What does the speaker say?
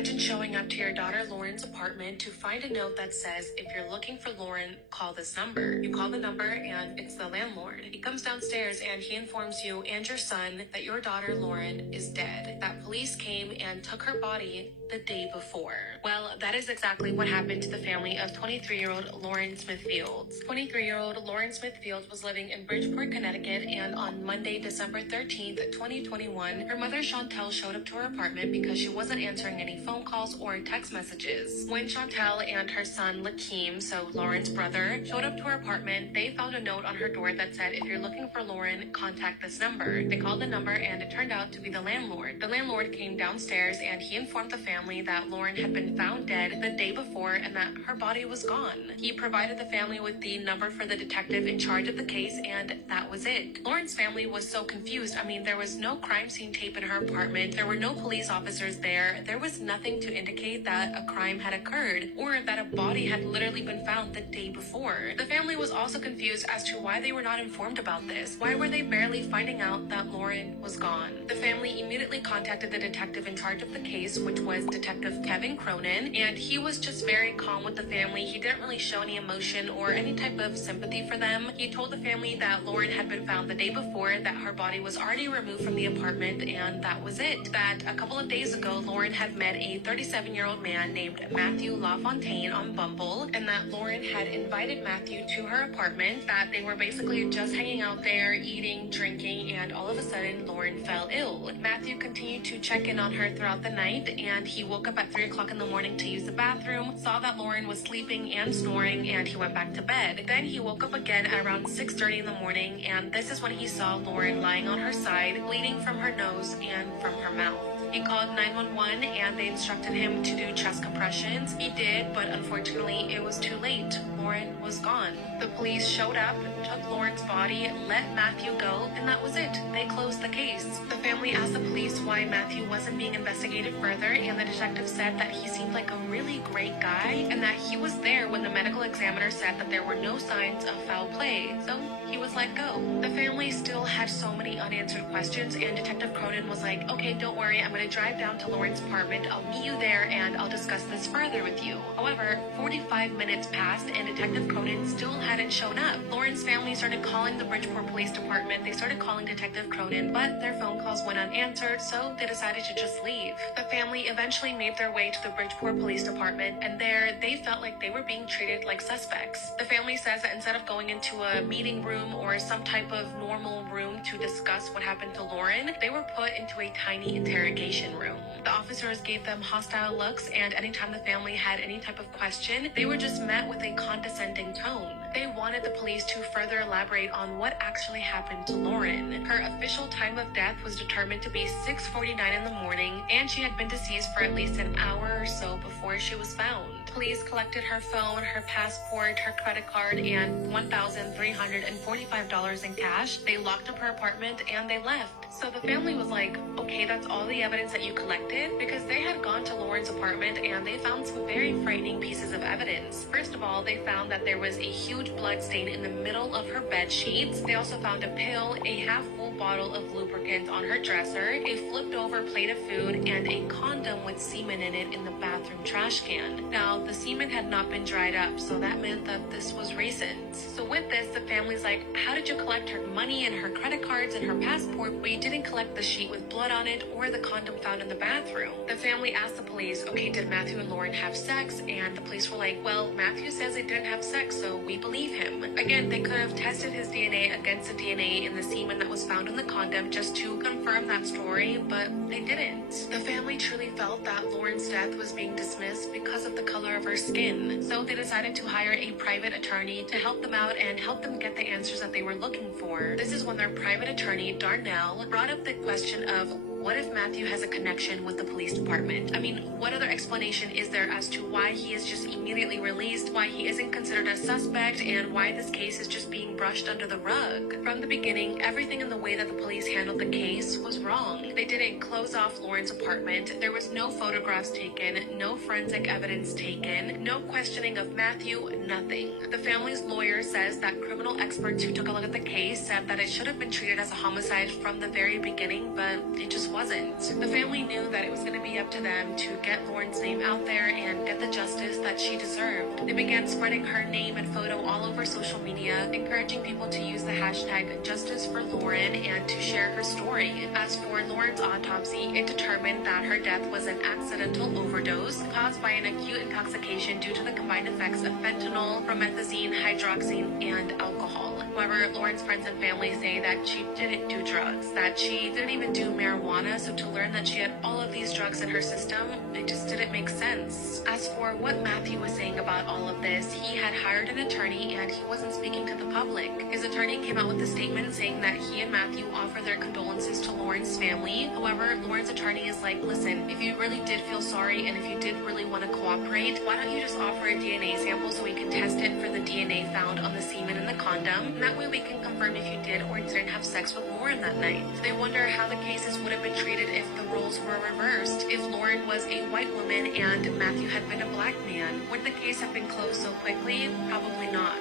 Imagine showing up to your daughter Lauren's apartment to find a note that says, if you're looking for Lauren, call this number. You call the number and it's the landlord. He comes downstairs and he informs you and your son that your daughter Lauren is dead. That police came and took her body the day before. Well, that is exactly what happened to the family of 23-year-old Lauren Smithfields. 23-year-old Lauren Smithfields was living in Bridgeport, Connecticut, and on Monday, December 13th, 2021, her mother Chantel showed up to her apartment because she wasn't answering any phone calls or text messages. When Chantel and her son Lakeem, so Lauren's brother, showed up to her apartment, they found a note on her door that said, if you're looking for Lauren, contact this number. They called the number and it turned out to be the landlord. The landlord came downstairs and he informed the family that Lauren had been found dead the day before and that her body was gone. He provided the family with the number for the detective in charge of the case, and that was it. Lauren's family was so confused. I mean, there was no crime scene tape in her apartment. There were no police officers there. There was nothing to indicate that a crime had occurred or that a body had literally been found the day before. The family was also confused as to why they were not informed about this. Why were they barely finding out that Lauren was gone? The family immediately contacted the detective in charge of the case, which was Detective Kevin Cronin, and he was just very calm with the family. He didn't really show any emotion or any type of sympathy for them. He told the family that Lauren had been found the day before, that her body was already removed from the apartment, and that was it. That a couple of days ago, Lauren had met a 37-year-old man named Matthew LaFontaine on Bumble, and that Lauren had invited Matthew to her apartment, that they were basically just hanging out there, eating, drinking, and all of a sudden, Lauren fell ill. Matthew continued to check in on her throughout the night, and he woke up at 3 o'clock in the morning to use the bathroom, saw that Lauren was sleeping and snoring, and he went back to bed. Then he woke up again at around 6:30 in the morning, and this is when he saw Lauren lying on her side, bleeding from her nose and from her mouth. He called 911 and they instructed him to do chest compressions. He did, but unfortunately it was too late. Lauren was gone. The police showed up, took Lauren's body, let Matthew go, and that was it. They closed the case. The family asked the police why Matthew wasn't being investigated further, and the detective said that he seemed like a really great guy and that he was there when the medical examiner said that there were no signs of foul play, so he was let go. The family still had so many unanswered questions, and Detective Cronin was like, okay, don't worry, I'm going to drive down to Lauren's apartment, I'll meet you there, and I'll discuss this further with you. However, 45 minutes passed, and Detective Cronin still hadn't shown up. Lauren's family started calling the Bridgeport Police Department, they started calling Detective Cronin, but their phone calls went unanswered, so they decided to just leave. The family eventually made their way to the Bridgeport Police Department, and there, they felt like they were being treated like suspects. The family says that instead of going into a meeting room or some type of normal room to discuss what happened to Lauren, they were put into a tiny interrogation room. The officers gave them hostile looks, and anytime the family had any type of question, they were just met with a condescending tone. They wanted the police to further elaborate on what actually happened to Lauren. Her official time of death was determined to be 6:49 in the morning, and she had been deceased for at least an hour or so before she was found. Police collected her phone, her passport, her credit card, and $1,345 in cash. They locked up her apartment and they left. So the family was like, okay, that's all the evidence that you collected? Because they had gone to Lauren's apartment and they found some very frightening pieces of evidence. First of all, they found that there was a huge blood stain in the middle of her bed sheets. They also found a pill, a half-full bottle of lubricant on her dresser, a flipped over plate of food, and a condom with semen in it in the bathroom trash can. Now, the semen had not been dried up, so that meant that this was recent. So with this, the family's like, how did you collect her money and her credit cards and her passport, but you didn't collect the sheet with blood on it or the condom found in the bathroom? The family asked the police, okay, did Matthew and Lauren have sex? And the police were like, well, Matthew says they didn't have sex, so we believe him. Again, they could have tested his DNA against the DNA in the semen that was found in the condom just to confirm that story, but they didn't. The family truly felt that Lauren's death was being dismissed because of the color of her skin, so they decided to hire a private attorney to help them out and help them get the answers that they were looking for. This is when their private attorney, Darnell, brought up the question of, what if Matthew has a connection with the police department? I mean, what other explanation is there as to why he is just immediately released, why he isn't considered a suspect, and why this case is just being brushed under the rug? From the beginning, everything in the way that the police handled the case was wrong. They didn't close off Lauren's apartment. There was no photographs taken, no forensic evidence taken, no questioning of Matthew, nothing. The family's lawyer says that criminal experts who took a look at the case said that it should have been treated as a homicide from the very beginning, but it just just wasn't. The family knew that it was going to be up to them to get Lauren's name out there and get the justice that she deserved. They began spreading her name and photo all over social media, encouraging people to use the hashtag Justice for Lauren and to share her story. As for Lauren's autopsy, it determined that her death was an accidental overdose caused by an acute intoxication due to the combined effects of fentanyl, promethazine, hydroxine, and alcohol. However, Lauren's friends and family say that she didn't do drugs, that she didn't even do marijuana, so to learn that she had all of these drugs in her system, it just didn't make sense. As for what Matthew was saying about all of this, he had hired an attorney and he wasn't speaking to the public. His attorney came out with a statement saying that he and Matthew offer their condolences to Lauren's family. However, Lauren's attorney is like, listen, if you really did feel sorry and if you did really want to cooperate, why don't you just offer a DNA sample so we can test it for the DNA found on the semen in the condom? And that way we can confirm if you did or didn't have sex with Lauren that night. So they wonder how the cases would have been treated if the roles were reversed. If Lauren was a white woman and Matthew had been a black man, would the case have been closed so quickly? Probably not.